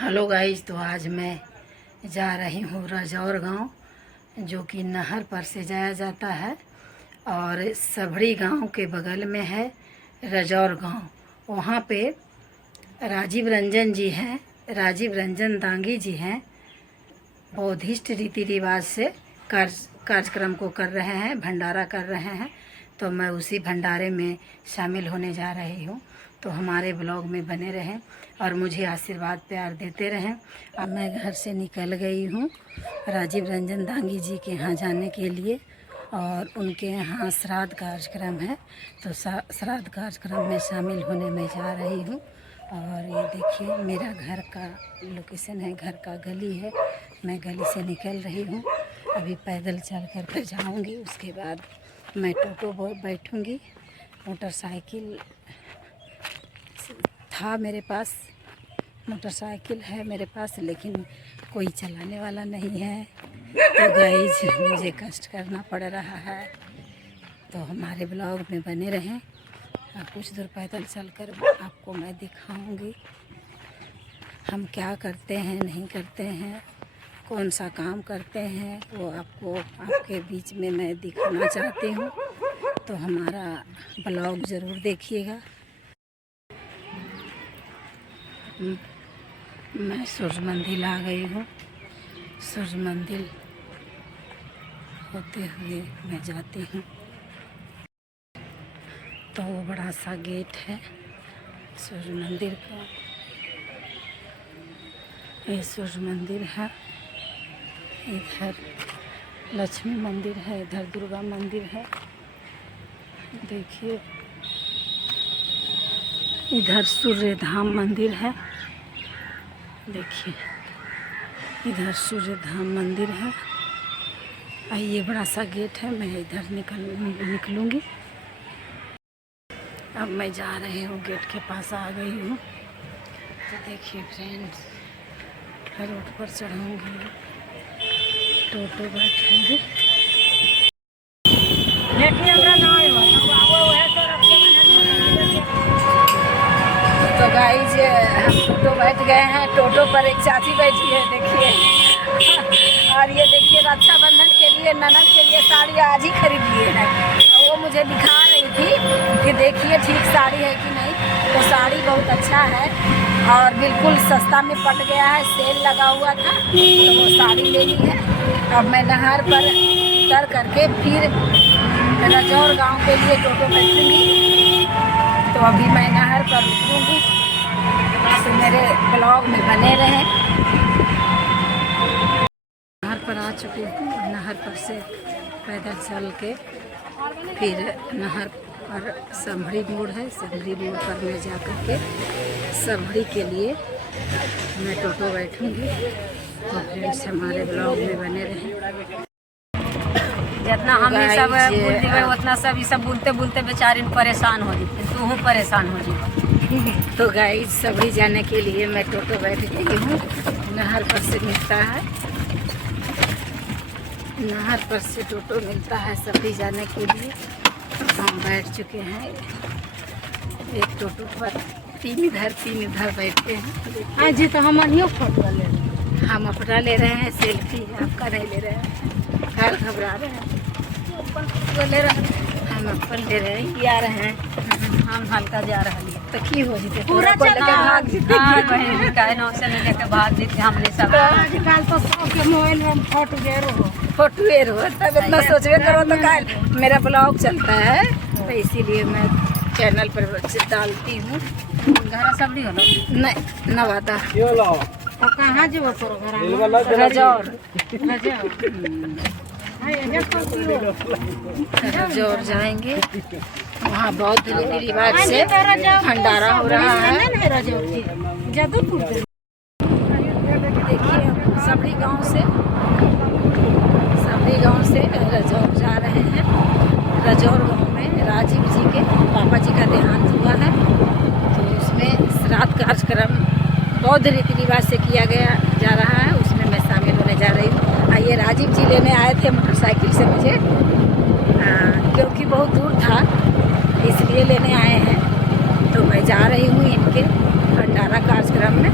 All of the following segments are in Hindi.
हेलो गाइस, तो आज मैं जा रही हूँ रजौर गांव, जो कि नहर पर से जाया जाता है और सबड़ी गांव के बगल में है रजौर गांव। वहाँ पे राजीव रंजन जी हैं, राजीव रंजन दांगी जी हैं। बौद्धिस्ट रीति रिवाज से कार्यक्रम को कर रहे हैं, भंडारा कर रहे हैं। तो मैं उसी भंडारे में शामिल होने जा रही हूँ। तो हमारे ब्लॉग में बने रहें और मुझे आशीर्वाद प्यार देते रहें। अब मैं घर से निकल गई हूँ राजीव रंजन दांगी जी के यहाँ जाने के लिए, और उनके यहाँ श्राद्ध कार्यक्रम है। तो श्राद्ध कार्यक्रम में शामिल होने में जा रही हूँ। और ये देखिए मेरा घर का लोकेशन है, घर का गली है। मैं गली से निकल रही हूँ, अभी पैदल चल कर के जाऊँगी। उसके बाद मैं टोटो बैठूँगी। मोटरसाइकिल था मेरे पास, मोटरसाइकिल है मेरे पास, लेकिन कोई चलाने वाला नहीं है। तो गाइस मुझे कष्ट करना पड़ रहा है। तो हमारे ब्लॉग में बने रहें। कुछ दूर पैदल चलकर आपको मैं दिखाऊंगी हम क्या करते हैं, नहीं करते हैं, कौन सा काम करते हैं, वो आपको आपके बीच में मैं दिखाना चाहती हूँ। तो हमारा ब्लॉग ज़रूर देखिएगा। मैं सूर्य मंदिर आ गई हूँ। सूर्य मंदिर होते हुए मैं जाती हूँ। तो वो बड़ा सा गेट है सूर्य मंदिर का। ये सूर्य मंदिर है, इधर लक्ष्मी मंदिर है, इधर दुर्गा मंदिर है। देखिए इधर सूर्य धाम मंदिर है। देखिए इधर सूर्य धाम मंदिर है। ये बड़ा सा गेट है। मैं इधर निकलूँगी। अब मैं जा रही हूँ, गेट के पास आ गई हूँ। तो देखिए फ्रेंड्स, रोड पर चढ़ूँगी, टोटो बैठूँगी। तो गाइस हम टोटो बैठ गए हैं। टोटो पर एक चाची बैठी है, देखिए। और ये देखिए रक्षाबंधन के लिए, ननद के लिए साड़ी आज ही खरीद लिए हैं। वो मुझे दिखा रही थी कि देखिए ठीक साड़ी है कि नहीं। तो साड़ी बहुत अच्छा है और बिल्कुल सस्ता में पड़ गया है, सेल लगा हुआ था। तो वो साड़ी ले ली है। अब मैं नहर पर उतर करके फिर रजौर गांव के लिए टोटो बैठूँगी। तो अभी मैं नहर पर उतरूँगी। तो मेरे ब्लॉग में बने रहें। नहर पर आ चुकी हूँ। नहर पर से पैदल चल के फिर नहर पर सबड़ी मोड़ है, सबड़ी मोड़ पर मैं जा कर के सबड़ी के लिए मैं टोटो बैठूँगी। तो फ्रेंड्स हमारे ब्लॉग में बने रहें। जितना हम सब बोल देवे उतना सब ये सब बोलते बोलते बेचारे परेशान हो जाते, तू हूँ परेशान हो जाए। तो गाइस सबड़ी जाने के लिए मैं टोटो बैठ गई हूँ। नहर पर से मिलता है, नहर पर से टोटो मिलता है सबड़ी जाने के लिए। हम बैठ चुके हैं एक टोटो पर। तीन इधर बैठे हैं। हाँ जी, तो हम फोटो ले रहे हैं। हम अपना ले रहे हैं सेल्फी, आपका नहीं ले रहे हैं। घर घबरा रहे हैं, ले रहे हैं, हम अपन ले रहे हैं, आ रहे हैं। हम हल्का जा रहे हैं तो की हो जीते पूरा भाग जीते। भाग जीते हमने सब। आजकल तो सबके मोबाइल में फोटो रो तब इतना सोचवे करो। तो काल मेरा ब्लॉग चलता है, तो इसीलिए मैं चैनल पर डालती हूँ। घर सबड़ी हो नहीं नवादा। कहाँ जो रजौर रजौर जाएंगे। वहाँ बहुत रीति रिवाज से भंडारा हो रहा है। देखिए सबड़ी गांव से रजौर जा रहे हैं। रजौर गांव में राजीव जी के पापा जी का देहांत हुआ है। तो उसमें श्राद्ध कार्यक्रम बौद्ध रीति रिवाज से किया जा रहा है। उसमें मैं शामिल होने जा रही हूँ। ये राजीव जी लेने आए थे मोटरसाइकिल से मुझे, क्योंकि बहुत दूर था इसलिए लेने आए हैं। तो मैं जा रही हूँ इनके भंडारा कार्यक्रम में।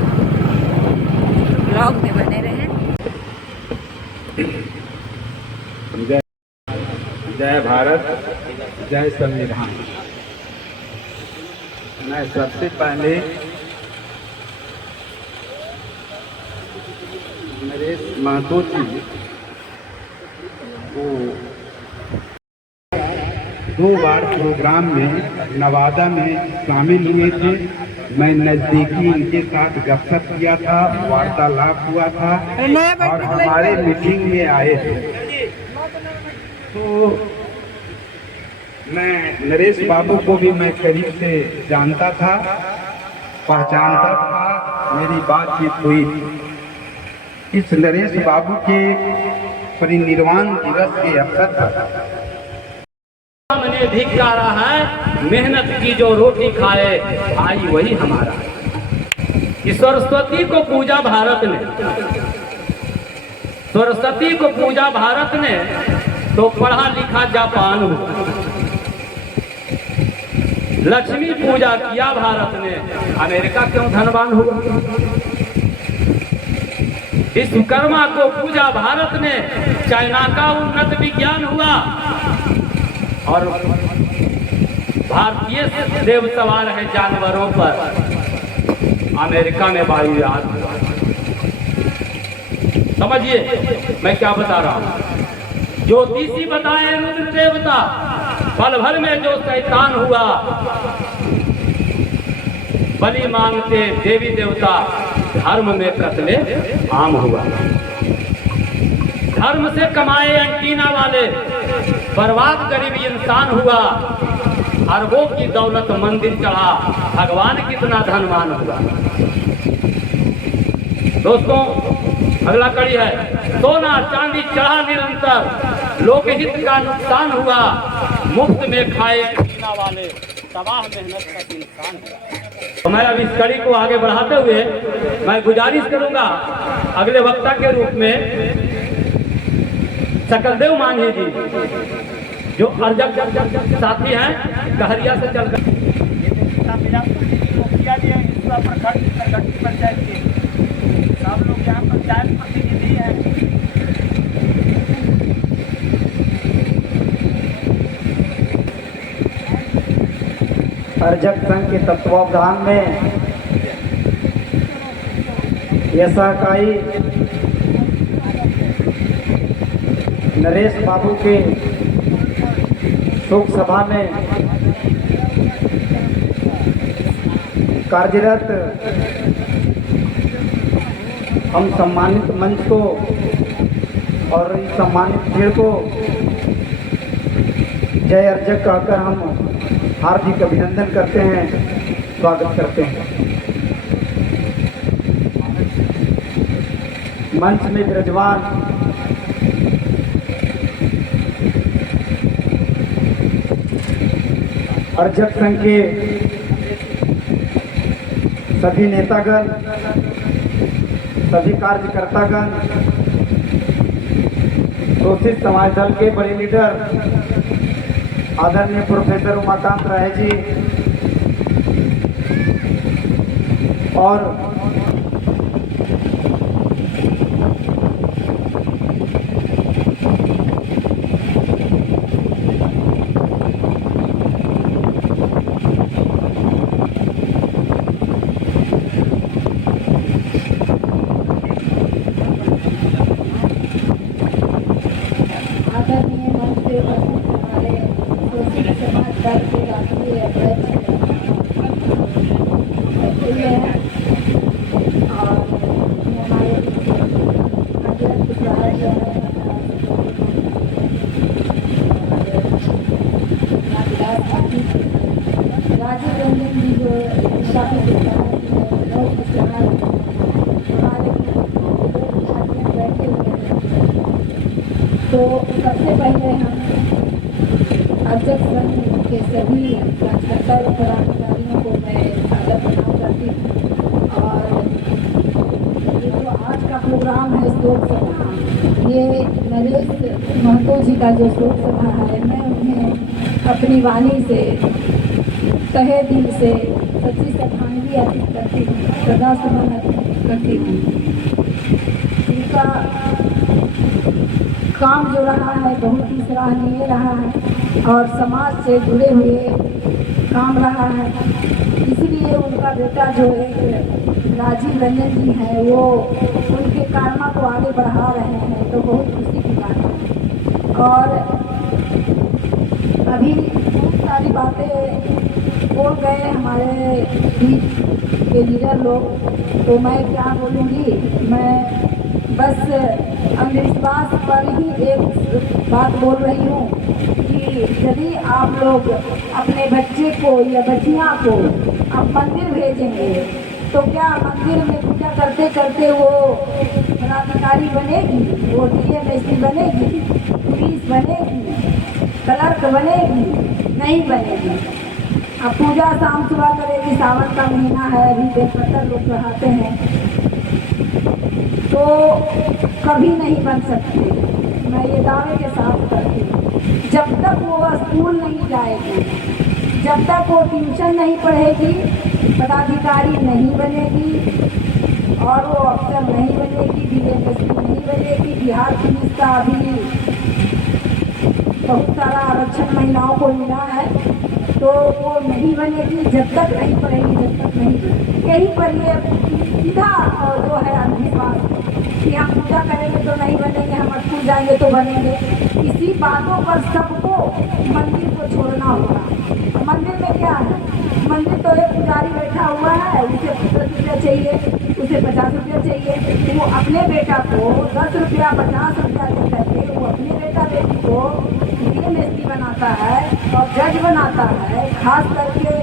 भारत, जय संविधान। मैं सबसे पहले नरेश महतो जी को 2 बार प्रोग्राम में नवादा में शामिल हुए थे। मैं नज़दीकी इनके साथ गपशप किया था, वार्तालाप हुआ था और हमारे मीटिंग में आए थे। तो मैं नरेश बाबू को भी मैं करीब से जानता था, पहचानता था, मेरी बातचीत हुई थी। इस नरेश बाबू के परिनिर्वाण दिवस के अवसर पर हमने धिक्कारा है, मेहनत की जो रोटी खाए भाई वही हमारा। कि सरस्वती को पूजा भारत ने, सरस्वती को पूजा भारत ने तो पढ़ा लिखा जापान हुआ। लक्ष्मी पूजा किया भारत ने, अमेरिका क्यों धनवान हुआ। विश्वकर्मा को पूजा भारत ने, चाइना का उन्नत विज्ञान हुआ। और भारतीय देव सवार है जानवरों पर, अमेरिका में वायुयान हुआ। समझिए मैं क्या बता रहा हूं। ज्योतिषी बताए रुद्र देवता, पल भर में जो शैतान हुआ। बलि मांगते देवी देवता, धर्म में कत्ले आम हुआ। धर्म से कमाए एंटीना वाले, बर्बाद गरीब इंसान हुआ। अरबों की दौलत मंदिर चढ़ा, भगवान कितना धनवान हुआ। दोस्तों अगला कड़ी है, सोना चांदी चढ़ा निरंतर, लोकहित का नुकसान हुआ। मुफ्त में खाए एंटीना वाले, तबाह मेहनत का इंसान हुआ। तो मैं अब इस कड़ी को आगे बढ़ाते हुए मैं गुजारिश करूंगा अगले वक्ता के रूप में सकलदेव मांझी जी, जो अर्जक साथी हैं कहरिया से चलकर पंचायत के सब लोग यहाँ पंचायत प्रतिनिधि हैं। अर्जक संघ के तत्वावधान में यह सहकारी नरेश बाबू के शोक सभा में कार्यरत हम सम्मानित मंच को और इस सम्मानित भीड़ को जय अर्जक कहकर हम हार्दिक अभिनंदन करते हैं, स्वागत करते हैं। मंच में विराजमान अर्जक संघ के सभी नेतागण, सभी कार्यकर्तागण, शोषित समाज दल के बड़े लीडर आदरणीय प्रोफेसर उमाकांत राय जी और आदरणीय मंच पे उपस्थित हमारे शोषित समाज दल के राष्ट्रीय अध्यक्ष और हमारे अध्यक्ष राजीव रंजन जी जो काफी बैठे हुए हैं। तो सबसे पहले हम अर्जक संघ के सभी कार्यकर्ता और पदाधिकारियों को मैं स्वागत प्रणाम करती हूँ। और ये जो आज का प्रोग्राम है शोक सभा, ये नरेश महतो जी का जो शोक सभा है, मैं उन्हें अपनी वाणी से तहे दिल से सच्ची श्रद्धांजलि अर्पित करती हूँ, श्रद्धा सुमन अर्पित करती हूँ। इनका काम जो रहा है बहुत ही सराहनीय रहा है। और समाज से जुड़े हुए काम रहा है। इसलिए उनका बेटा जो एक राजीव रंजन जी हैं वो उनके कर्मा को आगे बढ़ा रहे हैं, तो बहुत खुशी की बात है। और अभी बहुत सारी बातें बोल गए हमारे बीच के लीडर लोग, तो मैं क्या बोलूँगी, मैं बस अंधविश्वास पर ही एक बात बोल रही हूँ कि यदि आप लोग अपने बच्चे को या बच्चियाँ को आप मंदिर भेजेंगे तो क्या मंदिर में पूजा करते करते वो पदाधिकारी बनेगी, वो डीएमएसपी बनेगी, पुलिस बनेगी, क्लर्क बनेगी? नहीं बनेगी। अब पूजा शाम सुबह करेगी, सावन का महीना है, अभी बेलपत्र लोग चढ़ाते हैं, तो कभी नहीं बन सकती। मैं ये दावे के साथ करती हूँ, जब तक वो स्कूल नहीं जाएगी, जब तक वो ट्यूशन नहीं पढ़ेगी, पदाधिकारी नहीं बनेगी और वो अफसर नहीं बनेगी, डीएमएसपी नहीं बनेगी। बिहार पुलिस का अभी बहुत सारा आरक्षण महिलाओं को मिला है, तो वो नहीं बनेगी जब तक नहीं पढ़ेगी, जब तक नहीं। यही पर ये सीधा जो है अंधविश्वास कि हम पूजा करेंगे तो नहीं बनेंगे, हम स्कूल जाएंगे तो बनेंगे। इसी बातों पर सबको मंदिर को छोड़ना होगा। मंदिर में क्या है, मंदिर तो एक पुजारी बैठा हुआ है, उसे 10 रुपया चाहिए, उसे 50 रुपया चाहिए, वो अपने बेटा को 10 रुपया 50 रुपया दे करके वो अपने बेटा बेटी को डीएमएसपी बनाता है और जज बनाता है। खास करके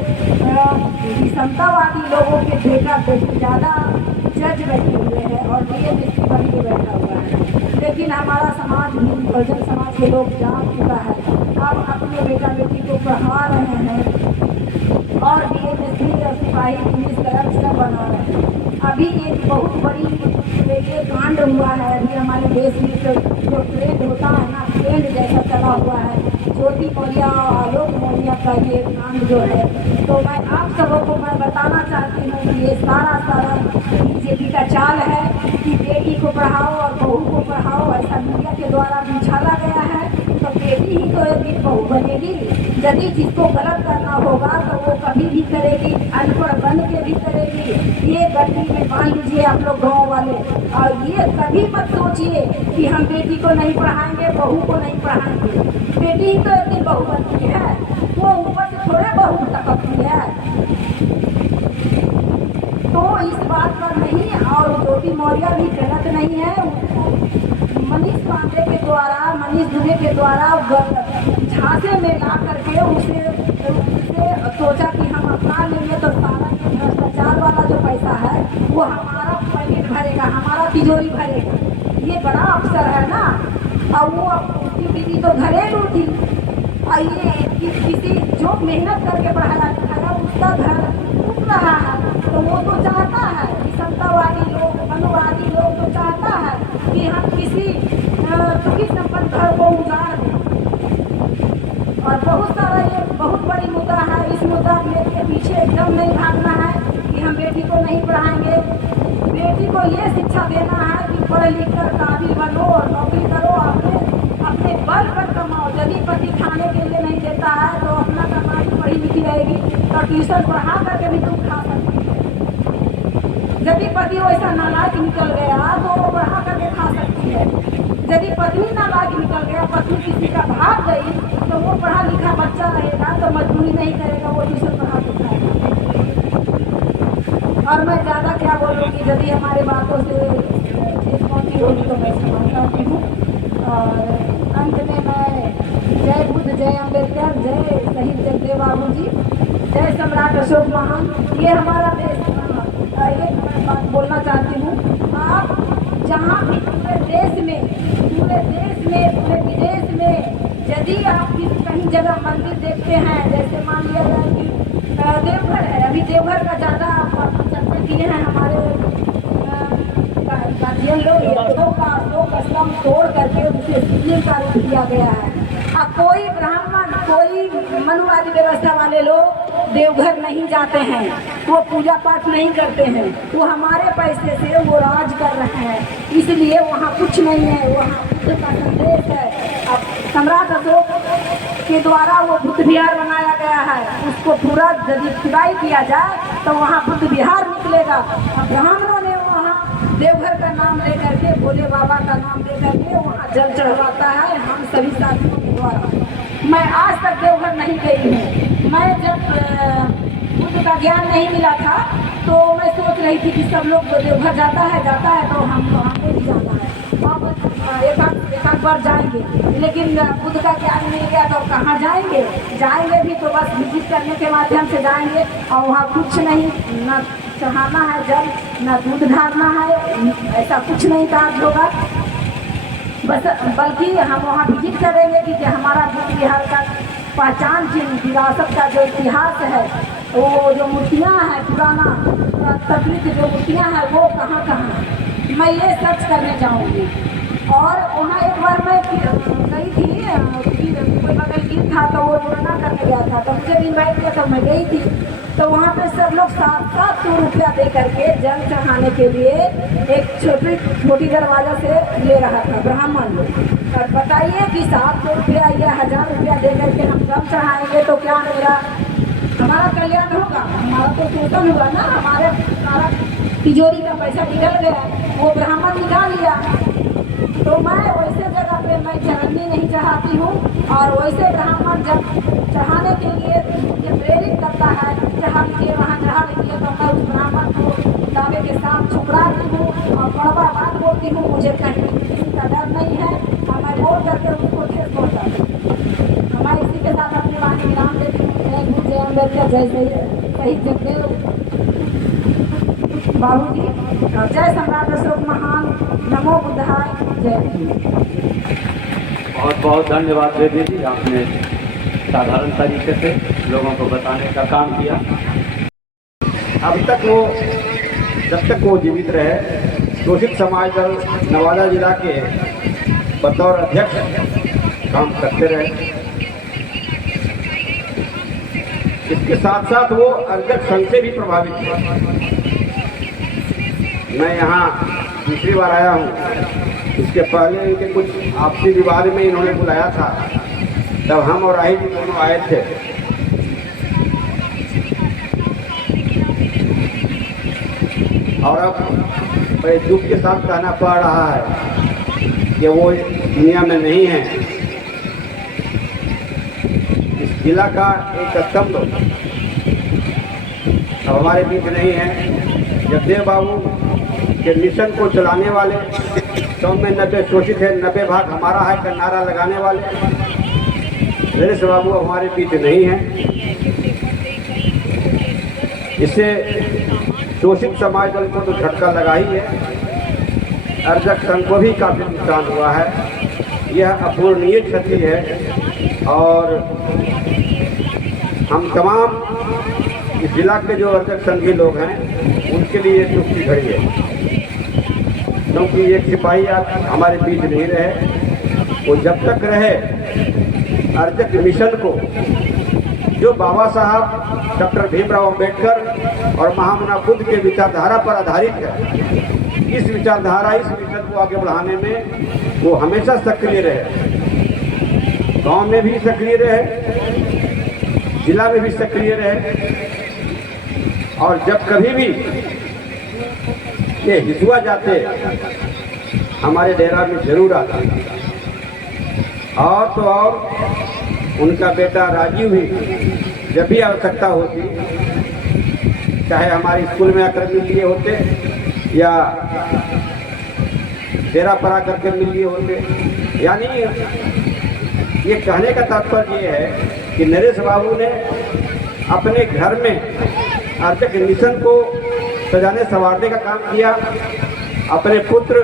विषमतावादी लोगों के बेटा बेटी ज़्यादा जज बैठे हुए हैं और डीएमएसपी बन के बैठा हुआ है। लेकिन हमारा समाज हिंदू बहुजन समाज के लोग जान चुका है, अब अपने बेटा बेटी को पढ़ा रहे हैं और डीएमएसपी और सिपाही पुलिस क्लर्क सब बना रहे हैं। अभी एक बहुत बड़ी ये कांड हुआ है अभी हमारे देश में, जो ट्रेंड होता है ना, ट्रेंड जैसा चला हुआ है, ज्योति मौर्या और आलोक मौर्या का ये कांड जो है। तो मैं आप सबों को मैं बताना चाहती हूँ कि ये सारा बीजेपी का चाल है कि बेटी को पढ़ाओ और बहू को पढ़ाओ, ऐसा मीडिया के द्वारा उछाला गया है। तो बेटी ही तो एक दिन बहू बनेगी। यदि जिसको गलत करना होगा तो वो कभी भी करेगी, अनपढ़ बन के भी करेगी। ये गलती में मान लीजिए आप लोग गाँव वाले, और ये कभी मत सोचिए कि हम बेटी को नहीं पढ़ाएंगे, बहू को नहीं पढ़ाएंगे। बेटी ही तो एक दिन बहू बनती है, वो ऊपर से थोड़े बहू टपकती है। तो इस बात पर नहीं, और ज्योति मौर्य भी गलत नहीं है। मनीष पांडे के द्वारा, मनीष दुबे के द्वारा झांसे में ला करके उसे सोचा कि हम अपना लेंगे तो सारा ये भ्रष्टाचार वाला जो पैसा है वो हमारा पैकेट भरेगा, हमारा तिजोरी भरेगा। ये बड़ा अफसर है ना। और वो उसकी दीदी तो घरेलू थी, और ये किसी जो मेहनत करके पढ़ाया लिखाया उसका घर टूट रहा है। तो वो तो चाहता है, विषमतावादी लोग, मनुवादी लोग तो चाहता है कि हम किसी सुखी संपन्न घर को उजाड़ दें। और बहुत सारा ये बहुत बड़ी मुद्दा है। इस मुद्दा के पीछे एकदम नहीं भागना है कि हम बेटी को नहीं पढ़ाएंगे। बेटी को ये शिक्षा देना है कि पढ़ लिख कर काबिल बनो और नौकरी करो, अपने बल पर कमाओ। यदि पति खाने के लिए नहीं देता है तो अपना कमाई पढ़ी लिखी रहेगी तो ट्यूशन पढ़ा करके भी तुम खा सकती है। यदि पति वैसा नालायक निकल गया तो वो पढ़ा करके खा सकती है। यदि पत्नी नालायक निकल गया, पत्नी किसी का भाग गई, तो वो पढ़ा लिखा बच्चा रहेगा तो मजदूरी नहीं करेगा, वो ट्यूशन पढ़ा के खाएगा। और मैं ज़्यादा क्या बोलूँगी, यदि हमारे बातों से चीज़ पहुँची होगी तो मैं क्षमा चाहती हूँ। और अंत में मैं जय बुद्ध, जय अम्बेडकर, जय शहीद जगदेव बाबू जी, जय सम्राट अशोक महान, ये हमारा देश। एक मैं बात बोलना चाहती हूँ, आप जहाँ भी पूरे विदेश में यदि आप कहीं जगह मंदिर देखते हैं, जैसे मान लिया जाए कि देवघर है, अभी देवघर का ज़्यादा चर्चा किए हैं हमारे गार्जियन लोग, लोग असलम तोड़ करके उसे शिवलिंग का रूप दिया गया है। अब कोई ब्राह्मण, कोई मनुवादी व्यवस्था वाले लोग देवघर नहीं जाते हैं, वो पूजा पाठ नहीं करते हैं, वो हमारे पैसे से वो राज कर रहे हैं, इसलिए वहाँ कुछ नहीं है, वहाँ बुद्ध का संदेश है। अब सम्राट अशोक के द्वारा वो बुद्ध विहार बनाया गया है, उसको पूरा यदि खुदाई किया जाए तो वहाँ बुद्ध विहार निकलेगा। ब्राह्मणों ने वहाँ देवघर का नाम लेकर के, भोले बाबा का नाम लेकर के वहाँ जल चढ़वाता है हम सभी साथियों के द्वारा। मैं आज तक देवघर नहीं गई हूँ। मैं जब बुद्ध का ज्ञान नहीं मिला था तो मैं सोच रही थी कि सब लोग देवघर जाता है तो हमको भी जाना है, अब एक आध बार जाएंगे, लेकिन बुद्ध का ज्ञान मिल गया तो कहाँ जाएंगे भी तो बस विजिट करने के माध्यम से जाएंगे और वहाँ कुछ नहीं, न चढ़ाना है जल, न दूध ढालना है, ऐसा कुछ नहीं कार्य होगा। बस बल्कि हम वहाँ विजिट करेंगे कि हमारा बुद्ध विहार का पहचान चिन्ह, विरासत का जो इतिहास है, वो जो मूर्तियाँ हैं पुराना तकनीक जो मूर्तियाँ हैं वो कहाँ हैं, मैं ये सर्च करने जाऊँगी। और वहाँ एक बार मैं गई थी, कोई बगल गिर था तो वो जुड़ना करने गया था तो मुझे इन्वाइट किया तो मैं गई थी। तो वहाँ पे सब लोग 700 रुपया दे करके जल चढ़ाने के लिए एक छोटी दरवाजा से ले रहा था ब्राह्मण लोग। और बताइए कि 700 रुपया या 1000 रुपया दे करके हम जल चढ़ाएंगे तो क्या हमारा कल्याण होगा, हमारा तो शोषण हुआ ना, हमारा तिजोरी का पैसा निकल गया, वो ब्राह्मण निकाल लिया। तो मैं वैसे जगह पे मैं चढ़नी नहीं चाहती हूँ और वैसे ब्राह्मण जब चढ़ाने के लिए मुझे प्रेरित करता है चढ़ा लीजिए वहाँ चढ़ा लीजिए तो मैं उस ब्राह्मण को दावे के साथ ठुकराती हूँ और बड़बा बात बोलती हूँ, मुझे कहीं किसी का डर नहीं है और मैं बोल करके उसको ठेस पहुँचाती हूँ। मैं इसी के साथ अपनी वाणी विराम देती हूँ। जय गुरु जय अम्बेडकर जय शहीद जगदेव बाबू जी, जय सम्राट अशोक महान, नमो बुद्धाय, जय हिंद। बहुत बहुत धन्यवाद बेबी जी, आपने साधारण तरीके से लोगों को बताने का काम किया। अब तक वो जब तक वो जीवित रहे शोषित समाज दल नवादा जिला के बतौर अध्यक्ष काम करते रहे। इसके साथ साथ वो अर्जक संघ से भी प्रभावित थे। मैं यहाँ दूसरी बार आया हूँ, इसके पहले इनके कुछ आपसी विवाद में इन्होंने बुलाया था, तब हम और राही जी दोनों आए थे। और अब बड़े दुख के साथ कहना पड़ रहा है कि वो दुनिया में नहीं है। इस जिला का एक स्तंभ अब हमारे बीच नहीं है। जगदेव बाबू के मिशन को चलाने वाले 100 में 90 शोषित है, 90 भाग हमारा है का नारा लगाने वाले नरेश बाबू हमारे बीच नहीं है। इससे शोषित समाज दल को तो झटका लगा ही है, अर्जक संघ को भी काफी नुकसान हुआ है। यह अपूरणीय क्षति है और हम तमाम इस जिला के जो अर्जक संघी लोग हैं उनके लिए दुख की घड़ी है, क्योंकि एक सिपाही आज हमारे बीच नहीं रहे। वो जब तक रहे अर्जक मिशन को, जो बाबा साहब डॉक्टर भीमराव अंबेडकर और महामना बुद्ध के विचारधारा पर आधारित है, इस विचारधारा इस मिशन को आगे बढ़ाने में वो हमेशा सक्रिय रहे। गांव में भी सक्रिय रहे, जिला में भी सक्रिय रहे और जब कभी भी ये हिसुआ जाते हमारे डेरा में जरूर आता। और तो और उनका बेटा राजीव भी जब भी आवश्यकता होती, चाहे हमारे स्कूल में आकर मिल लिए होते या डेरा पर आकर के मिल लिए होते। यानी ये कहने का तात्पर्य ये है कि नरेश बाबू ने अपने घर में अर्जक मिशन को सजाने संवारने का काम किया। अपने पुत्र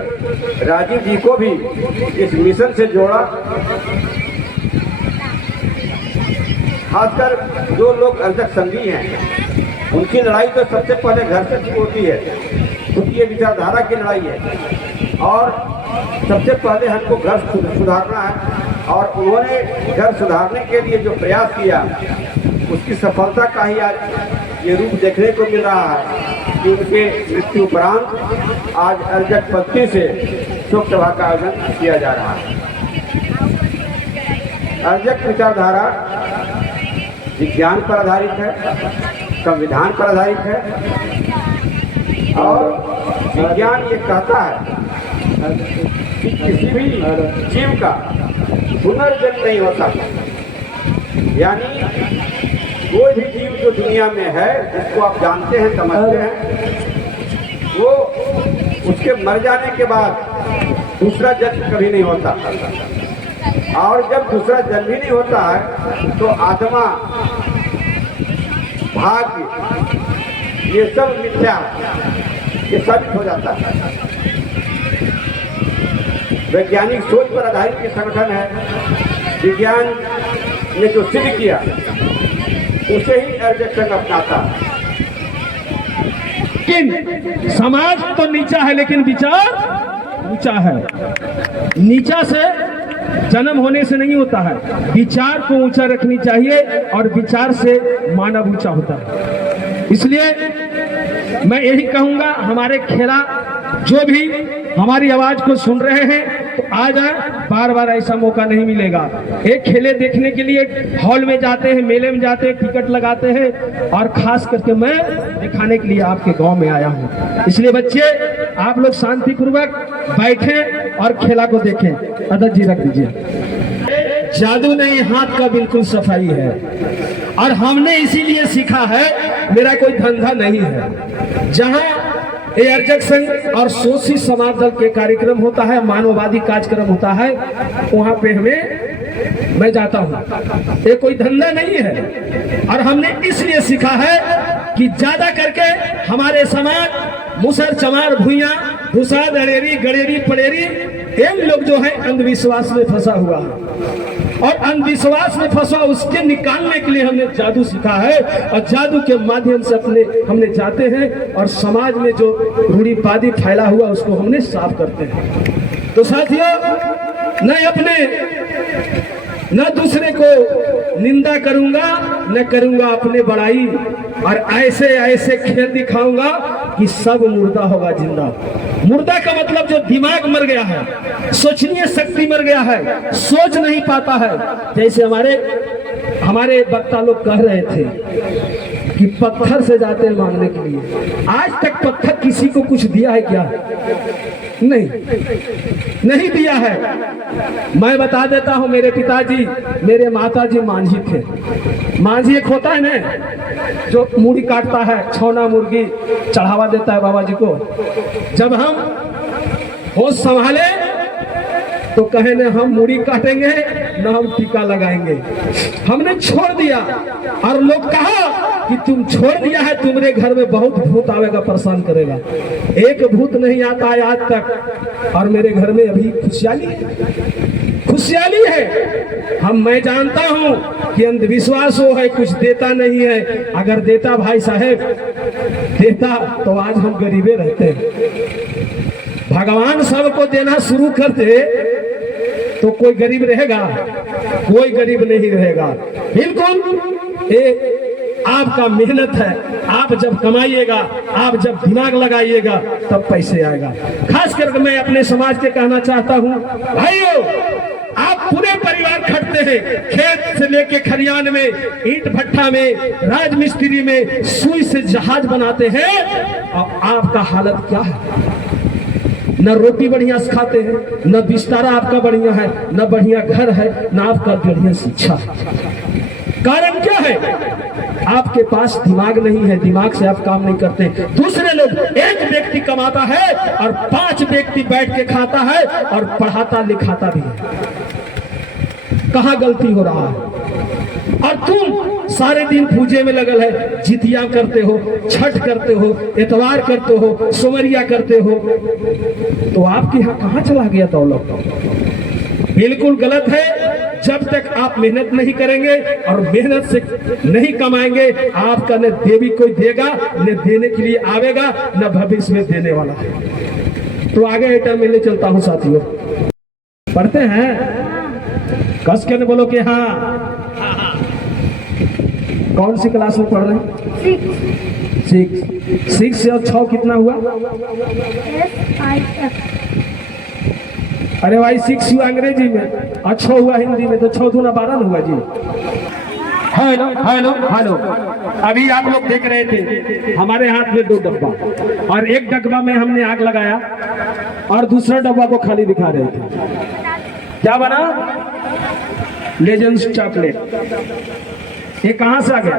राजीव जी को भी इस मिशन से जोड़ा। खासकर जो लोग अर्जक संघी हैं उनकी लड़ाई तो सबसे पहले घर से शुरू होती है, क्योंकि ये विचारधारा की लड़ाई है और सबसे पहले हमको घर सुधारना है। और उन्होंने घर सुधारने के लिए जो प्रयास किया उसकी सफलता का ही आज ये रूप देखने को मिल रहा है कि उनके मृत्यु उपरांत आज अर्जक पत्ती से शोक सभा का आयोजन किया जा रहा है। अर्जक विचारधारा विज्ञान पर आधारित है, संविधान पर आधारित है, और विज्ञान ये कहता है कि किसी भी जीव का पुनर्जन्म नहीं होता। यानी कोई भी जीव जो दुनिया में है, जिसको आप जानते हैं, समझते हैं, वो उसके मर जाने के बाद दूसरा जन्म कभी नहीं होता। और जब दूसरा जन्म ही नहीं होता है तो आत्मा, भाग्य, ये सब मिथ्या, ये साबित हो जाता है। वैज्ञानिक सोच पर आधारित ये संगठन है। विज्ञान ने जो सिद्ध किया उसे ही अर्जक संघ अपनाता है। लेकिन समाज तो नीचा है, लेकिन विचार ऊंचा है। नीचा से जन्म होने से नहीं होता है, विचार को ऊंचा रखनी चाहिए और विचार से मानव ऊंचा होता है। इसलिए मैं यही कहूंगा, हमारे खेला जो भी हमारी आवाज को सुन रहे हैं तो आ जाए, बार बार ऐसा मौका नहीं मिलेगा। एक खेले देखने के लिए हॉल में जाते हैं, मेले में जाते हैं, टिकट लगाते हैं, और खास करके मैं दिखाने के लिए आपके गांव में आया हूं। इसलिए बच्चे आप लोग शांतिपूर्वक बैठें और खेला को देखें। अदर जी रख दीजिए। जादू नहीं, हाथ का बिल्कुल सफाई है, और हमने इसीलिए सीखा है, मेरा कोई धंधा नहीं है। जहां ये अर्जक संघ और सोशी समाज दल के कार्यक्रम होता है, मानववादी कार्यक्रम होता है, वहां पे मैं जाता हूं। ये कोई धंधा नहीं है, और हमने इसलिए सीखा है कि ज्यादा करके हमारे समाज मुसर, चमार, भुइया, भूसा, दड़ेरी, गड़ेरी, पड़ेरी, इन लोग जो है अंधविश्वास में फंसा हुआ है, और अंधविश्वास में फंसा उसके निकालने के लिए हमने जादू सीखा है, और जादू के माध्यम से हमने जाते हैं और समाज में जो रूढ़िवादी फैला हुआ उसको हमने साफ करते हैं। तो साथियों, न दूसरे को निंदा करूंगा, न करूंगा अपने बड़ाई, और ऐसे ऐसे खेल दिखाऊंगा कि सब मुर्दा होगा जिंदा। मुर्दा का मतलब जो दिमाग मर गया है, सोचनीय शक्ति मर गया है, सोच नहीं पाता है। जैसे हमारे वक्ता लोग कह रहे थे कि पत्थर से जाते हैं मांगने के लिए। आज तक पत्थर किसी को कुछ दिया है क्या? नहीं दिया है। मैं बता देता हूं, मेरे पिताजी, मेरे माताजी मांझी थे। मांझी एक होता है ना जो मूड़ी काटता है, छौना मुर्गी चढ़ावा देता है बाबा जी को। जब हम होश संभाले तो कहे न हम मूड़ी काटेंगे न हम टीका लगाएंगे। हमने छोड़ दिया, और लोग कहा कि तुम छोड़ दिया है, तुम्हारे घर में बहुत भूत आवेगा, परेशान करेगा। एक भूत नहीं आता है आज तक, और मेरे घर में अभी खुशहाली है। मैं जानता हूं कि अंधविश्वास वो है, कुछ देता नहीं है। अगर देता भाई साहब देता तो आज हम गरीबे रहते। भगवान सबको देना शुरू कर दे तो कोई गरीब रहेगा? कोई गरीब नहीं रहेगा। बिल्कुल आपका मेहनत है। आप जब कमाइएगा, आप जब दिमाग लगाइएगा, तब पैसे आएगा। खास करके मैं अपने समाज के कहना चाहता हूं, भाइयों, आप पूरे परिवार खटते हैं, खेत से लेके खरियान में, ईंट भट्ठा में, राजमिस्त्री में, सुई से जहाज बनाते हैं, और आपका हालत क्या है? न रोटी बढ़िया से खाते हैं, न बिस्तारा आपका बढ़िया है, न बढ़िया घर है, न आपका बढ़िया शिक्षा है। कारण क्या है? आपके पास दिमाग नहीं है, दिमाग से आप काम नहीं करते। दूसरे लोग, एक व्यक्ति कमाता है और 5 व्यक्ति बैठ के खाता है और पढ़ाता लिखाता भी है। कहाँ गलती हो रहा है? और तुम सारे दिन पूजे में लगल है, जितिया करते हो, छठ करते हो, इतवार करते हो, सोमरिया करते हो, तो आपके यहाँ कहाँ चला गया दौलत? बिल्कुल गलत है। जब तक आप मेहनत नहीं करेंगे और मेहनत से नहीं कमाएंगे, आपका न देवी कोई देगा, न देने के लिए आवेगा, न भविष्य में देने वाला है। तो आगे आइटम में ले चलता हूँ साथियों। पढ़ते हैं, कस के न बोलो कि हाँ। कौन सी क्लास में पढ़ रहे हैं? 6 से और 6 कितना हुआ? अरे भाई 6 हुआ अंग्रेजी में और 6 हुआ हिंदी में, तो 6 दूना 12 हुआ जी। हेलो हेलो हेलो, अभी आप लोग देख रहे थे हमारे हाथ में 2 डब्बा, और एक डब्बा में हमने आग लगाया और दूसरा डब्बा को खाली दिखा रहे थे। क्या बना? Legends chocolate. ये कहां से आ गया?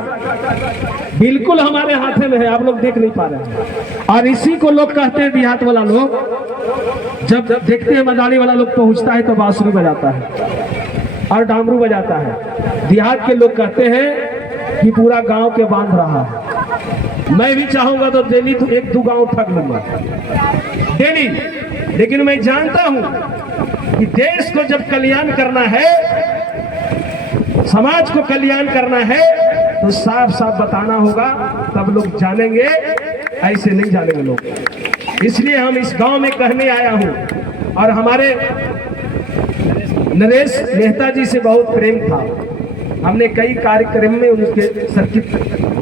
बिल्कुल हमारे हाथे में है, आप लोग देख नहीं पा रहे हैं। और इसी को लोग कहते हैं, देहात वाला लोग जब देखते हैं मदारी वाला लोग पहुंचता है तो बांसुरी बजाता है और डामरू बजाता है। देहात के लोग कहते हैं कि पूरा गांव के बांध रहा है। मैं भी चाहूंगा तो डेली तो 1-2 गांव ठग लूंगा डेली, लेकिन मैं जानता हूं कि देश को जब कल्याण करना है, समाज को कल्याण करना है, तो साफ साफ बताना होगा, तब लोग जानेंगे, ऐसे नहीं जानेंगे लोग। इसलिए हम इस गांव में कहने आया हूं, और हमारे नरेश मेहता जी से बहुत प्रेम था। हमने कई कार्यक्रम में उनके सर्किट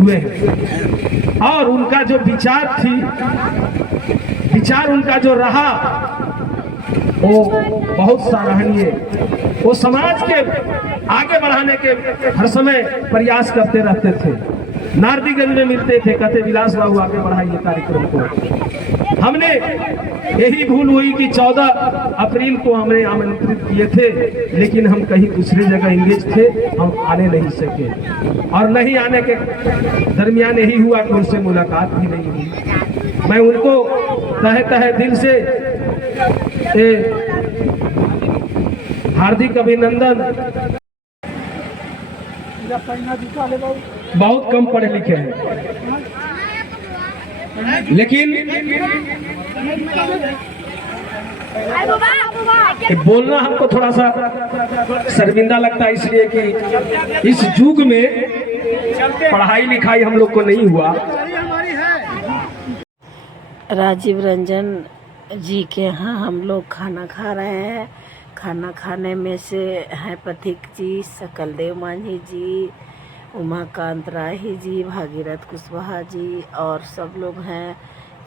हुए हैं, और उनका जो विचार उनका जो रहा वो बहुत सराहनीय। वो समाज के आगे बढ़ाने के हर समय प्रयास करते रहते थे। नारदीगंज में मिलते थे, कहते विलास बाबू आगे बढ़ाइए कार्यक्रम को। हमने यही भूल हुई कि 14 अप्रैल को हमें आमंत्रित किए थे, लेकिन हम कहीं दूसरी जगह इंगेज थे, हम आने नहीं सके। और नहीं आने के दरमियान यही हुआ कि उनसे मुलाकात भी नहीं हुई। मैं उनको तहे दिल से हार्दिक अभिनंदन। बहुत कम पढ़े लिखे हैं, लेकिन बोलना हमको थोड़ा सा शर्मिंदा लगता है, इसलिए कि इस युग में पढ़ाई लिखाई हम लोग को नहीं हुआ। राजीव रंजन जी के यहाँ हम लोग खाना खा रहे हैं। खाना खाने में से हैं पथिक जी, सकलदेव मांझी जी, उमाकांत राही जी, भागीरथ कुशवाहा जी और सब लोग हैं।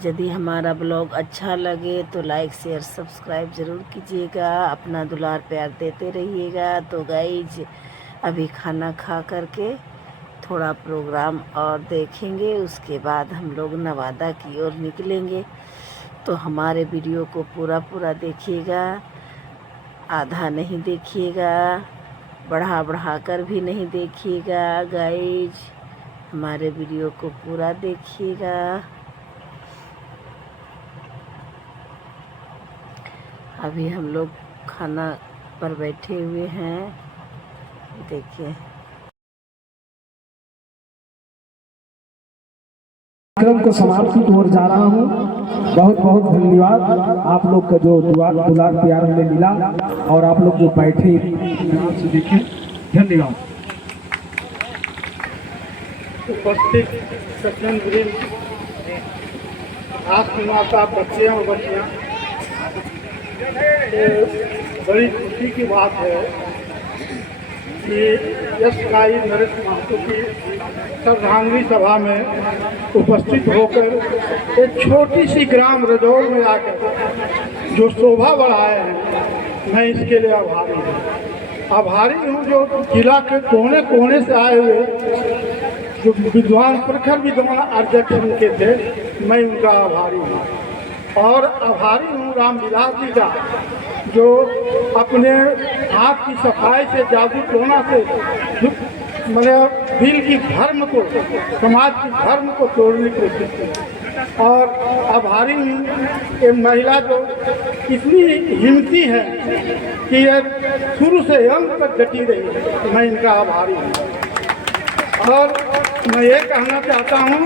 यदि हमारा ब्लॉग अच्छा लगे तो लाइक शेयर सब्सक्राइब ज़रूर कीजिएगा, अपना दुलार प्यार देते रहिएगा। तो गाइज अभी खाना खा करके थोड़ा प्रोग्राम और देखेंगे, उसके बाद हम लोग नवादा की ओर निकलेंगे। तो हमारे वीडियो को पूरा देखिएगा, आधा नहीं देखिएगा, बढ़ा कर भी नहीं देखिएगा। गाइज हमारे वीडियो को पूरा देखिएगा। अभी हम लोग खाना पर बैठे हुए हैं, देखिए। कार्यक्रम को समाप्ति की ओर जा रहा हूँ। बहुत बहुत धन्यवाद आप लोग का जो दुलार प्यार हमें मिला, और आप लोग जो बैठे ध्यान से देखे, धन्यवाद। उपस्थित सज्जन वृंद, आपकी माता, बच्चे और बच्चियाँ, बड़ी खुशी की बात है कि यशगाई नरेश महतो की श्रद्धांजलि सभा में उपस्थित होकर एक छोटी सी ग्राम रजौर में आकर जो शोभा बढ़ाए हैं, मैं इसके लिए आभारी हूँ। जो जिला के कोने कोने से आए हुए जो विद्वान, प्रखर विद्वान अर्जक उनके थे, मैं उनका आभारी हूँ। और आभारी हूँ रामविलास जी का, जो अपने हाथ की सफाई से, जादू टोना से मतलब दिल की धर्म को, समाज की धर्म को तोड़ने की कोशिश की। और आभारी हूँ ये महिला जो इतनी हिम्मती है कि ये शुरू से अंत तक डटी रही है, मैं इनका आभारी हूँ। और मैं ये कहना चाहता हूँ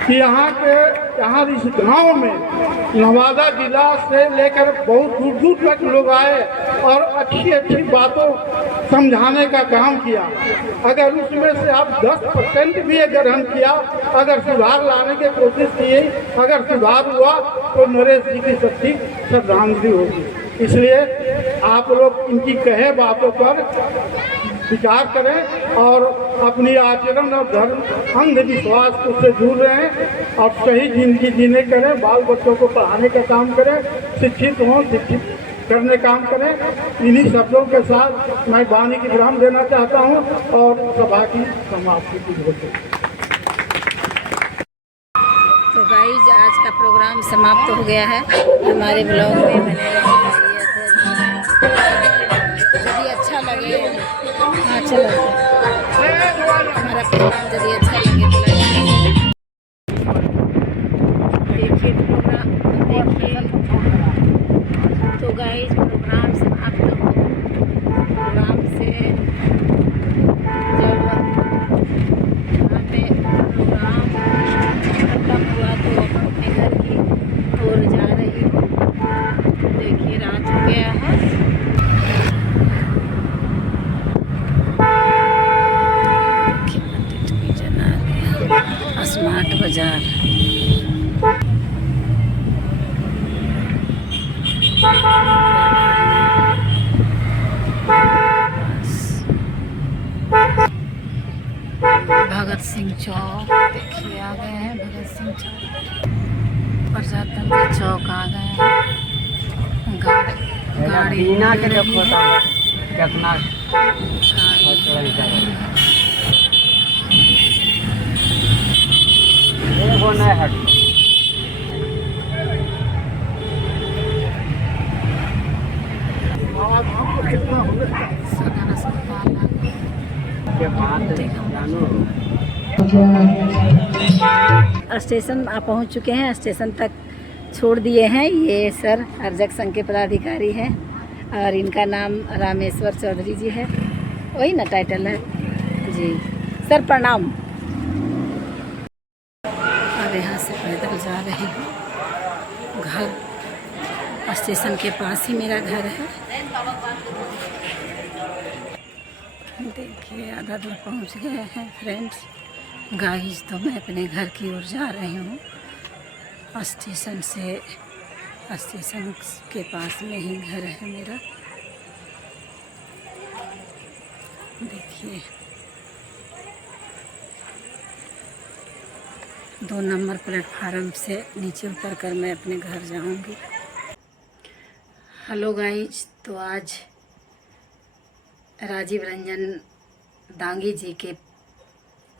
कि यहाँ इस गांव में नवादा जिला से लेकर बहुत दूर दूर तक लोग आए और अच्छी अच्छी बातों समझाने का काम किया। अगर उसमें से आप 10% भी ग्रहण किया, अगर सुधार लाने की कोशिश की, अगर सुधार हुआ तो नरेश जी की सच्ची श्रद्धांजलि होगी। इसलिए आप लोग इनकी कहे बातों पर विचार करें और अपनी आचरण और धर्म अंधविश्वास से दूर रहें और सही जिंदगी जीने करें, बाल बच्चों को पढ़ाने का काम करें, शिक्षित हों, शिक्षित करने काम करें। इन्हीं शब्दों के साथ मैं वाणी की विराम देना चाहता हूँ और सभा की समाप्ति की घोषणा। तो गाइज आज का प्रोग्राम समाप्त हो गया है। हमारे ब्लॉग में बने रहिए। यदि अच्छा लगे, हाँ चलो, हमारा प्रोग्राम यदि अच्छा लगे तो देखिए प्रोग्राम, देखिए। तो गाइज प्रोग्राम समाप्त हो, प्रोग्राम से जब यहाँ पे प्रोग्राम खत्म हुआ तो अपने घर की ओर जा रही हूँ। देखिए रात हो गया है। स्मार्ट बाजार भगत सिंह चौक, देखिए आ गए हैं भगत सिंह चौक। प्रजातंत्र चौक आ गए हैं। गाड़ी स्टेशन आप पहुंच चुके हैं। स्टेशन तक छोड़ दिए हैं। ये सर अर्जक संघ के पदाधिकारी हैं और इनका नाम रामेश्वर चौधरी जी है, वही ना टाइटल है जी। सर प्रणाम। अब यहाँ से पैदल जा रही हूँ घर। स्टेशन के पास ही मेरा घर है। देखिए आधा दूर पहुँच गए हैं फ्रेंड्स। गाइस तो मैं अपने घर की ओर जा रही हूँ। स्टेशन से, स्टेशन के पास में ही घर है मेरा। देखिए 2 नंबर प्लेटफार्म से नीचे उतर कर मैं अपने घर जाऊंगी। हेलो गाइज, तो आज राजीव रंजन दांगी जी के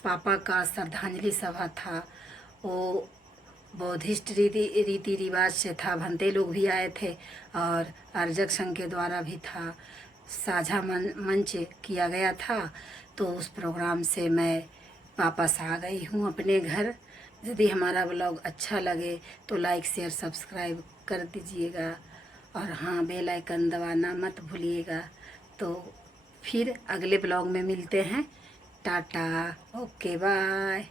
पापा का श्रद्धांजलि सभा था। वो बौद्धिस्ट रीति रिवाज से था। भंते लोग भी आए थे और अर्जक संघ के द्वारा भी था। साझा मंच किया गया था। तो उस प्रोग्राम से मैं वापस आ गई हूँ अपने घर। यदि हमारा ब्लॉग अच्छा लगे तो लाइक शेयर सब्सक्राइब कर दीजिएगा और हाँ बेल आइकन दबाना मत भूलिएगा। तो फिर अगले ब्लॉग में मिलते हैं। टाटा, ओके बाय।